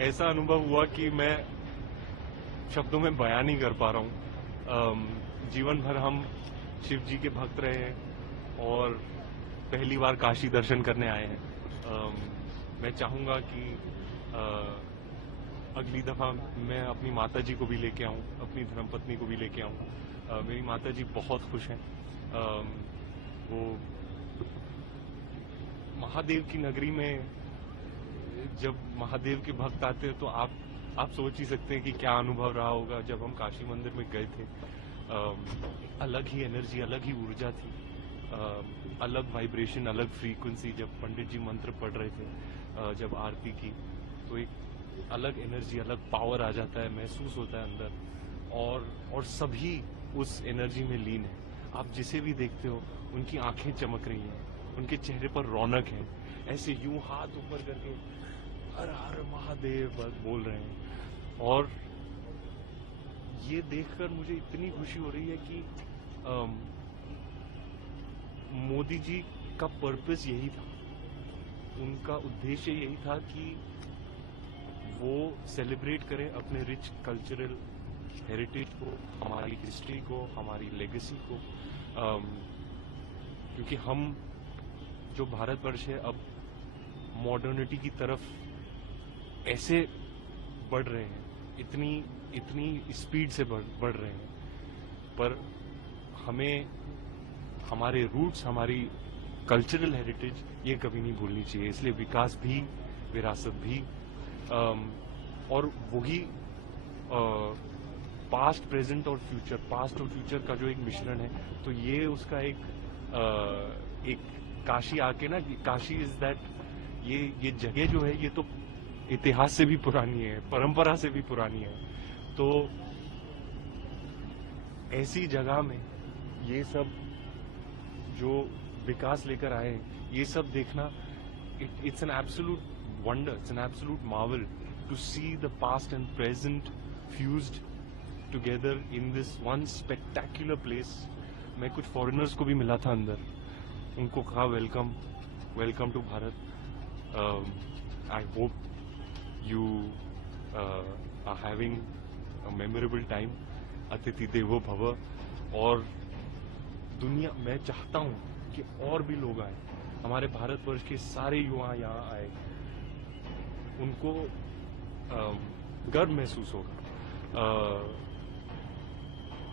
ऐसा अनुभव हुआ कि मैं शब्दों में बयान नहीं कर पा रहा हूँ। जीवन भर हम शिव जी के भक्त रहे हैं और पहली बार काशी दर्शन करने आए हैं। मैं चाहूँगा कि अगली दफ़ा मैं अपनी माता जी को भी लेके आऊँ, अपनी धर्मपत्नी को भी लेके आऊँ। मेरी माता जी बहुत खुश हैं। वो महादेव की नगरी में जब महादेव के भक्त आते हैं तो आप सोच ही सकते हैं कि क्या अनुभव रहा होगा जब हम काशी मंदिर में गए थे। अलग ही एनर्जी, अलग ही ऊर्जा थी, अलग वाइब्रेशन, अलग फ्रीक्वेंसी। जब पंडित जी मंत्र पढ़ रहे थे, जब आरती की, तो एक अलग एनर्जी, अलग पावर आ जाता है, महसूस होता है अंदर। और सभी उस एनर्जी में लीन है। आप जिसे भी देखते हो उनकी आंखें चमक रही हैं, उनके चेहरे पर रौनक है, ऐसे यूं हाथ ऊपर करके हर हर महादेव बोल रहे हैं। और ये देखकर मुझे इतनी खुशी हो रही है कि मोदी जी का पर्पस यही था, उनका उद्देश्य यही था कि वो सेलिब्रेट करें अपने रिच कल्चरल हेरिटेज को, हमारी हिस्ट्री को, हमारी लेगेसी को। क्योंकि हम जो भारतवर्ष है अब मॉडर्निटी की तरफ ऐसे बढ़ रहे हैं, इतनी स्पीड से बढ़ रहे हैं, पर हमें हमारे रूट्स, हमारी कल्चरल हेरिटेज ये कभी नहीं भूलनी चाहिए। इसलिए विकास भी, विरासत भी, और वही पास्ट, प्रेजेंट और फ्यूचर, पास्ट और फ्यूचर का जो एक मिश्रण है, तो ये उसका एक काशी आके ना, काशी इज दैट, ये जगह जो है ये तो इतिहास से भी पुरानी है, परंपरा से भी पुरानी है। तो ऐसी जगह में ये सब जो विकास लेकर आए, ये सब देखना, it's an absolute wonder, it's an absolute marvel to see the past and present fused together in this one spectacular place. मैं कुछ फॉरेनर्स को भी मिला था अंदर, उनको कहा welcome to Bharat. I hope you are having a memorable time, अतिथि देवो भव। और दुनिया, मैं चाहता हूं कि और भी लोग आए, हमारे भारतवर्ष के सारे युवा यहाँ आए, उनको गर्व महसूस होगा।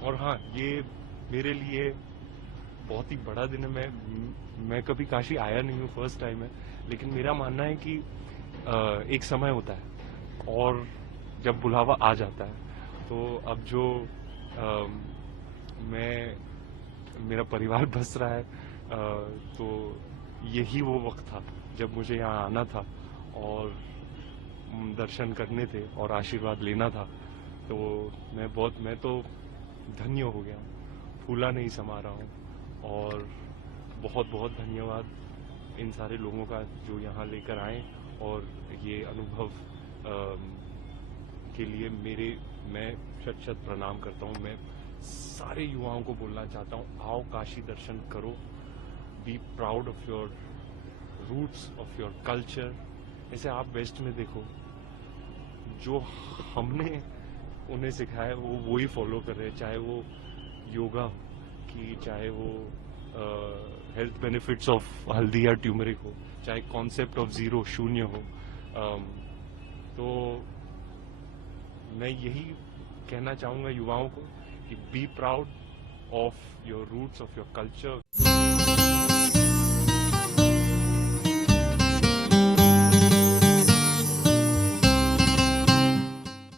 और हाँ, ये मेरे लिए बहुत ही बड़ा दिन है। मैं कभी काशी आया नहीं हूँ, फर्स्ट टाइम है, लेकिन मेरा मानना है कि एक समय होता है और जब बुलावा आ जाता है, तो अब जो मेरा परिवार बस रहा है, तो यही वो वक्त था जब मुझे यहाँ आना था और दर्शन करने थे और आशीर्वाद लेना था। तो मैं तो धन्य हो गया हूँ, फूला नहीं समा रहा हूँ। और बहुत बहुत धन्यवाद इन सारे लोगों का जो यहाँ लेकर आए, और ये अनुभव के लिए मैं शत प्रणाम करता हूँ। मैं सारे युवाओं को बोलना चाहता हूँ, आओ काशी दर्शन करो, be proud of your roots, of your culture. ऐसे आप वेस्ट में देखो, जो हमने उन्हें सिखाया वो ही फॉलो कर रहे हैं, चाहे वो योगा हो, कि चाहे वो हेल्थ बेनिफिट्स ऑफ हल्दी या ट्यूमरिक हो, चाहे कॉन्सेप्ट ऑफ जीरो, शून्य हो। तो मैं यही कहना चाहूंगा युवाओं को कि be proud of your roots, of your culture.